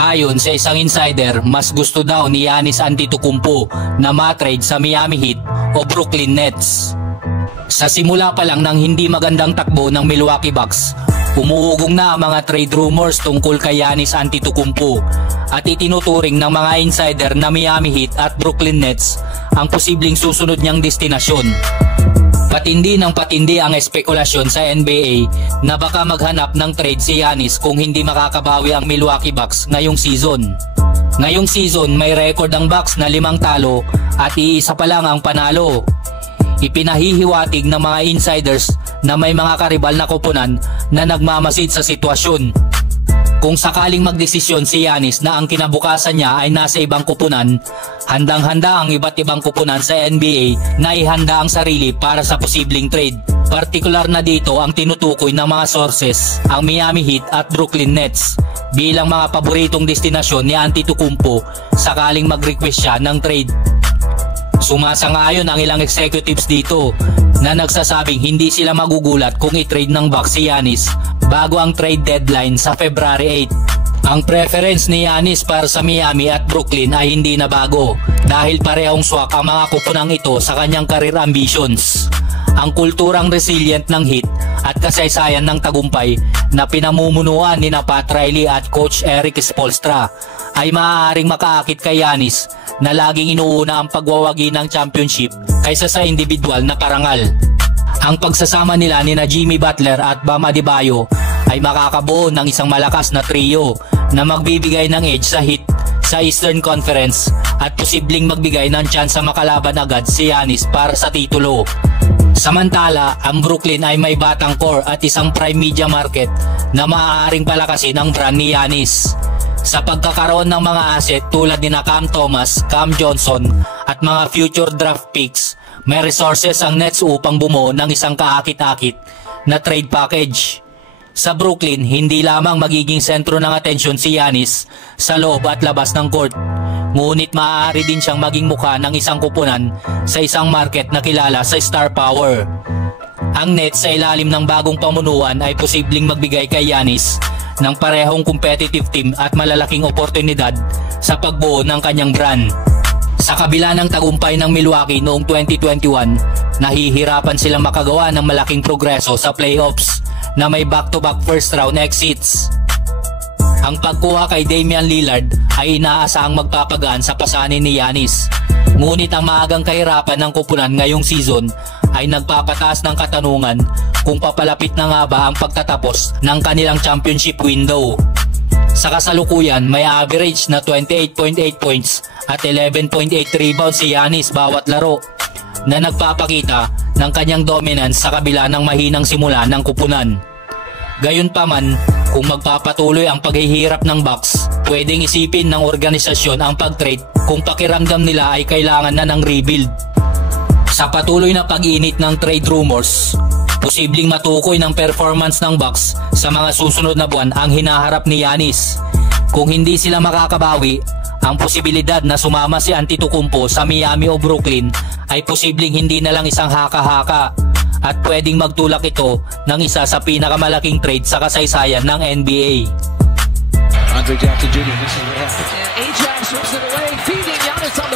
Ayon sa isang insider, mas gusto daw ni Giannis Antetokounmpo na ma-trade sa Miami Heat o Brooklyn Nets. Sa simula pa lang ng hindi magandang takbo ng Milwaukee Bucks, umuugong na ang mga trade rumors tungkol kay Giannis Antetokounmpo at itinuturing ng mga insider na Miami Heat at Brooklyn Nets ang posibleng susunod niyang destinasyon. Patindi ng patindi ang espekulasyon sa NBA na baka maghanap ng trade si Giannis kung hindi makakabawi ang Milwaukee Bucks ngayong season. Ngayong season may record ang Bucks na 5 talo at iisa pa lang ang panalo. Ipinahihiwatig ng mga insiders na may mga karibal na koponan na nagmamasid sa sitwasyon. Kung sakaling magdesisyon si Giannis na ang kinabukasan niya ay nasa ibang koponan, handang-handa ang iba't ibang koponan sa NBA na ihanda ang sarili para sa posibleng trade. Partikular na dito ang tinutukoy ng mga sources, ang Miami Heat at Brooklyn Nets bilang mga paboritong destinasyon ni Antetokounmpo sakaling mag-request siya ng trade. Sumasang-ayon ang ilang executives dito na nagsasabing hindi sila magugulat kung i-trade ng Bucks si Giannis bago ang trade deadline sa February 8. Ang preference ni Giannis para sa Miami at Brooklyn ay hindi na bago dahil parehong swak ang mga kupunang ito sa kanyang career ambitions. Ang kulturang resilient ng Heat at kasaysayan ng tagumpay na pinamumunuan ni Pat Riley at Coach Eric Spoelstra ay maaaring makaakit kay Giannis na laging inuuna ang pagwawagi ng championship kaysa sa individual na parangal. Ang pagsasama nila ni Jimmy Butler at Bam Adebayo ay makakabuo ng isang malakas na trio na magbibigay ng edge sa Heat sa Eastern Conference at posibleng magbigay ng tsansa makalaban agad si Giannis para sa titulo. Samantala, ang Brooklyn ay may batang core at isang prime media market na maaaring palakasin ang brand ni Giannis. Sa pagkakaroon ng mga asset tulad ni Cam Thomas, Cam Johnson at mga future draft picks, may resources ang Nets upang bumuo ng isang kaakit-akit na trade package. Sa Brooklyn, hindi lamang magiging sentro ng atensyon si Giannis sa loob at labas ng court, ngunit maaari din siyang maging mukha ng isang kupunan sa isang market na kilala sa star power. Ang Nets sa ilalim ng bagong pamunuan ay posibleng magbigay kay Giannis ng parehong competitive team at malalaking oportunidad sa pagbuo ng kanyang brand. Sa kabila ng tagumpay ng Milwaukee noong 2021, nahihirapan silang makagawa ng malaking progreso sa playoffs na may back-to-back first round exits. Ang pagkuha kay Damian Lillard ay inaasahang magpapagaan sa pasanin ni Giannis. Ngunit ang maagang kahirapan ng kupunan ngayong season ay nagpapataas ng katanungan kung papalapit na nga ba ang pagtatapos ng kanilang championship window. Sa kasalukuyan, may average na 28.8 points at 11.8 rebounds si Giannis bawat laro na nagpapakita ng kanyang dominance sa kabila ng mahinang simula ng kupunan. Gayunpaman, kung magpapatuloy ang paghihirap ng Bucks, pwedeng isipin ng organisasyon ang pag-trade kung pakiramdam nila ay kailangan na ng rebuild. Sa patuloy na pag-init ng trade rumors, posibleng matukoy ng performance ng Bucks sa mga susunod na buwan ang hinaharap ni Giannis. Kung hindi sila makakabawi, ang posibilidad na sumama si Antetokounmpo sa Miami o Brooklyn ay posibleng hindi na lang isang haka-haka at pwedeng magtulak ito ng isa sa pinakamalaking trade sa kasaysayan ng NBA. Andre Jackson Jr. This is what happens. Ajax rips it away, feeding Giannis on